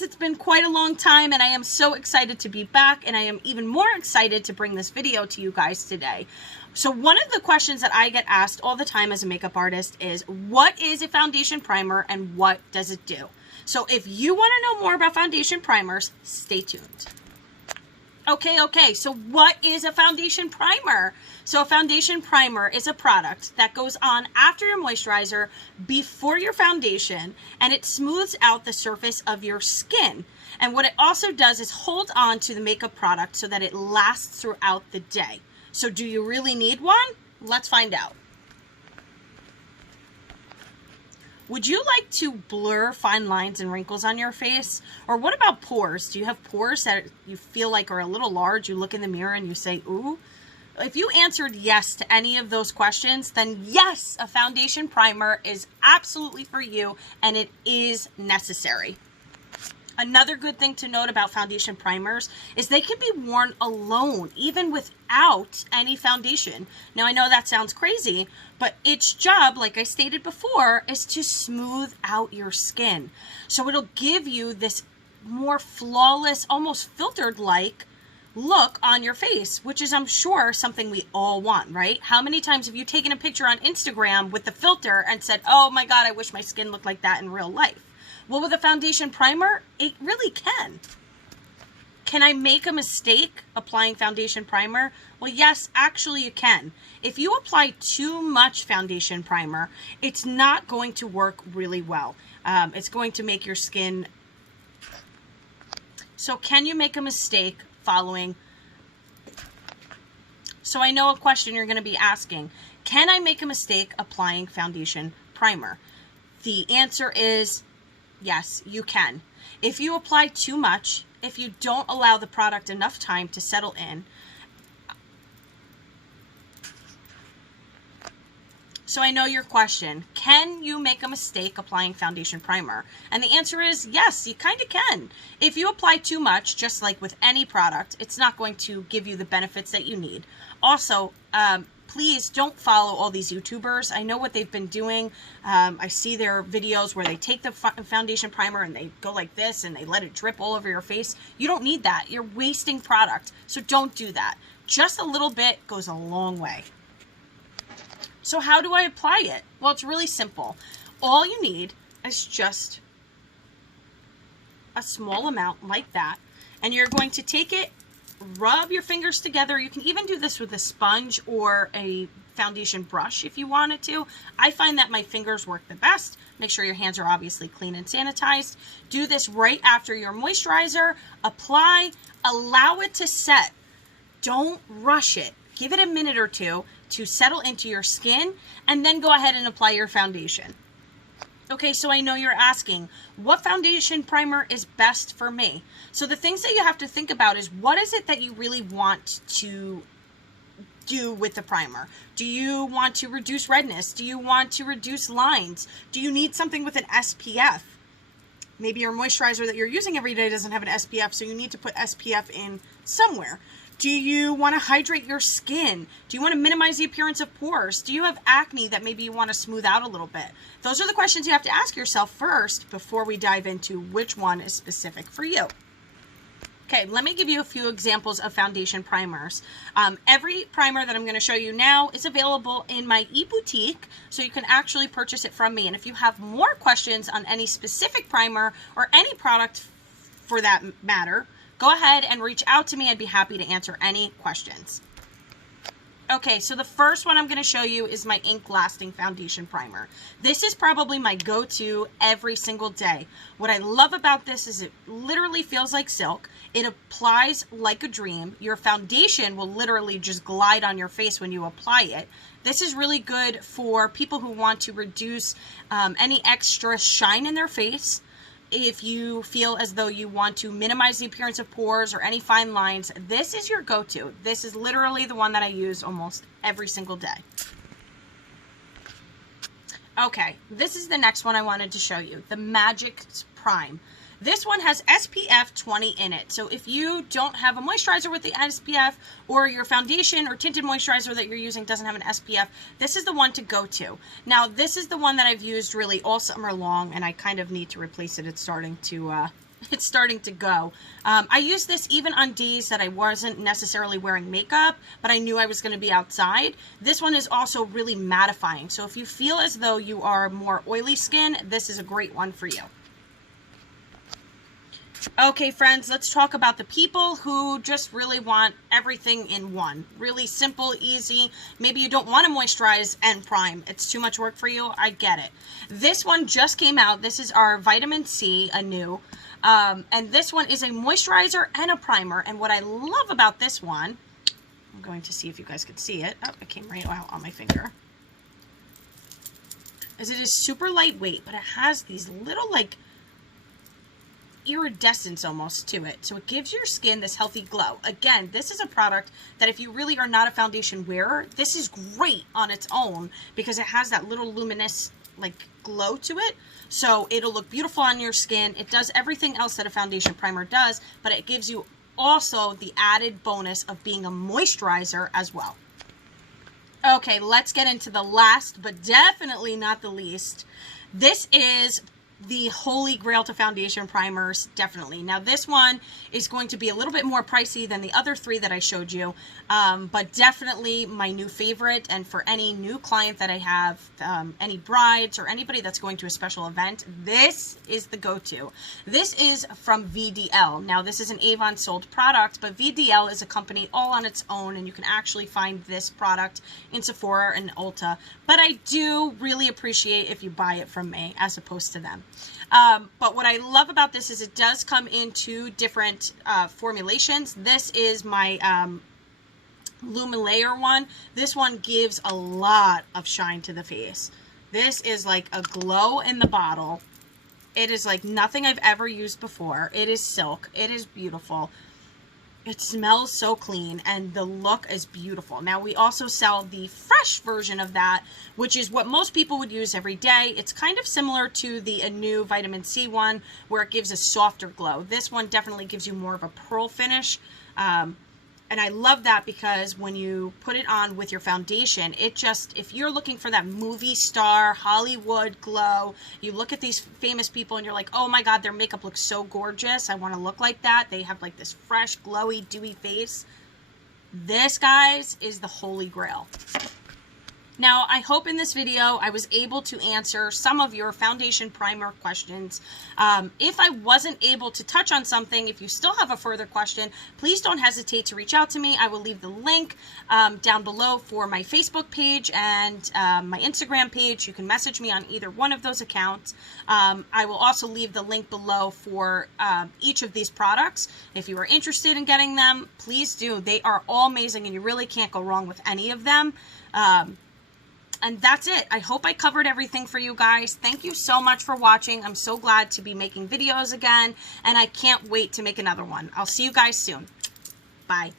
guys, it's been quite a long time and I am so excited to be back, and I am even more excited to bring this video to you guys today. So one of the questions that I get asked all the time as a makeup artist is, what is a foundation primer and what does it do? So if you want to know more about foundation primers, stay tuned. Okay, so what is a foundation primer? So a foundation primer is a product that goes on after your moisturizer, before your foundation, and it smooths out the surface of your skin. And what it also does is hold on to the makeup product so that it lasts throughout the day. So do you really need one? Let's find out. Would you like to blur fine lines and wrinkles on your face? Or what about pores? Do you have pores that you feel like are a little large? You look in the mirror and you say, ooh. If you answered yes to any of those questions, then yes, a foundation primer is absolutely for you and it is necessary. Another good thing to note about foundation primers is they can be worn alone, even without any foundation. Now, I know that sounds crazy, but its job, like I stated before, is to smooth out your skin. So it'll give you this more flawless, almost filtered-like look on your face, which is, I'm sure, something we all want, right? How many times have you taken a picture on Instagram with the filter and said, oh my God, I wish my skin looked like that in real life? Well, with a foundation primer, it really can. Can I make a mistake applying foundation primer? Well, yes, actually you can. If you apply too much foundation primer, it's not going to work really well. It's going to make your skin... So can you make a mistake following? So I know a question you're going to be asking. Can I make a mistake applying foundation primer? The answer is yes, you can. If you apply too much, if you don't allow the product enough time to settle in. So I know your question, can you make a mistake applying foundation primer? And the answer is yes, you kind of can. If you apply too much, just like with any product, it's not going to give you the benefits that you need. Also, please don't follow all these YouTubers. I know what they've been doing. I see their videos where they take the foundation primer and they go like this and they let it drip all over your face. You don't need that. You're wasting product. So don't do that. Just a little bit goes a long way. So how do I apply it? Well, it's really simple. All you need is just a small amount like that. And you're going to take it, rub your fingers together. You can even do this with a sponge or a foundation brush if you wanted to. I find that my fingers work the best. Make sure your hands are obviously clean and sanitized. Do this right after your moisturizer. Apply, allow it to set. Don't rush it. Give it a minute or two to settle into your skin, and then go ahead and apply your foundation. Okay, so I know you're asking, what foundation primer is best for me? So the things that you have to think about is, what is it that you really want to do with the primer? Do you want to reduce redness? Do you want to reduce lines? Do you need something with an SPF? Maybe your moisturizer that you're using every day doesn't have an SPF, so you need to put SPF in somewhere. Do you want to hydrate your skin? Do you want to minimize the appearance of pores? Do you have acne that maybe you want to smooth out a little bit? Those are the questions you have to ask yourself first before we dive into which one is specific for you. Okay, let me give you a few examples of foundation primers. Every primer that I'm going to show you now is available in my e-boutique, so you can actually purchase it from me. And if you have more questions on any specific primer or any product for that matter, go ahead and reach out to me. I'd be happy to answer any questions. Okay, so the first one I'm going to show you is my Ink Lasting Foundation Primer. This is probably my go-to every single day. What I love about this is it literally feels like silk. It applies like a dream. Your foundation will literally just glide on your face when you apply it. This is really good for people who want to reduce any extra shine in their face. If you feel as though you want to minimize the appearance of pores or any fine lines, this is your go-to. This is literally the one that I use almost every single day. Okay, this is the next one I wanted to show you, the Magic Prime. This one has SPF 20 in it. So if you don't have a moisturizer with the SPF, or your foundation or tinted moisturizer that you're using doesn't have an SPF, this is the one to go to. Now, this is the one that I've used really all summer long, and I kind of need to replace it. It's starting to go. I used this even on days that I wasn't necessarily wearing makeup, but I knew I was going to be outside. This one is also really mattifying. So if you feel as though you are more oily skin, this is a great one for you. Okay, friends, let's talk about the people who just really want everything in one. Really simple, easy. Maybe you don't want to moisturize and prime. It's too much work for you. I get it. This one just came out. This is our Vitamin C Anew. And this one is a moisturizer and a primer. And what I love about this one, I'm going to see if you guys can see it. Oh, it came right out on my finger. Is it is super lightweight, but it has these little, like, iridescence almost to it, so it gives your skin this healthy glow. Again, this is a product that if you really are not a foundation wearer, this is great on its own because it has that little luminous like glow to it, so it'll look beautiful on your skin. It does everything else that a foundation primer does, but it gives you also the added bonus of being a moisturizer as well. Okay, let's get into the last but definitely not the least. This is the holy grail to foundation primers, definitely. Now this one is going to be a little bit more pricey than the other three that I showed you, but definitely my new favorite. And for any new client that I have, any brides or anybody that's going to a special event, this is the go-to. This is from VDL. Now this is an Avon sold product, but VDL is a company all on its own, and you can actually find this product in Sephora and Ulta. But I do really appreciate if you buy it from me as opposed to them. But what I love about this is it does come in two different formulations. This is my Lumilayer one. This one gives a lot of shine to the face. This is like a glow in the bottle. It is like nothing I've ever used before. It is silk. It is beautiful. It smells so clean, and the look is beautiful. Now, we also sell the fresh version of that, which is what most people would use every day. It's kind of similar to the Anew Vitamin C one, where it gives a softer glow. This one definitely gives you more of a pearl finish. And I love that because when you put it on with your foundation, it just, if you're looking for that movie star, Hollywood glow, you look at these famous people and you're like, oh my God, their makeup looks so gorgeous. I want to look like that. They have like this fresh, glowy, dewy face. This, guys, is the holy grail. Now, I hope in this video I was able to answer some of your foundation primer questions. If I wasn't able to touch on something, if you still have a further question, please don't hesitate to reach out to me. I will leave the link down below for my Facebook page and my Instagram page. You can message me on either one of those accounts. I will also leave the link below for each of these products. If you are interested in getting them, please do. They are all amazing, and you really can't go wrong with any of them. And that's it. I hope I covered everything for you guys. Thank you so much for watching. I'm so glad to be making videos again, and I can't wait to make another one. I'll see you guys soon. Bye.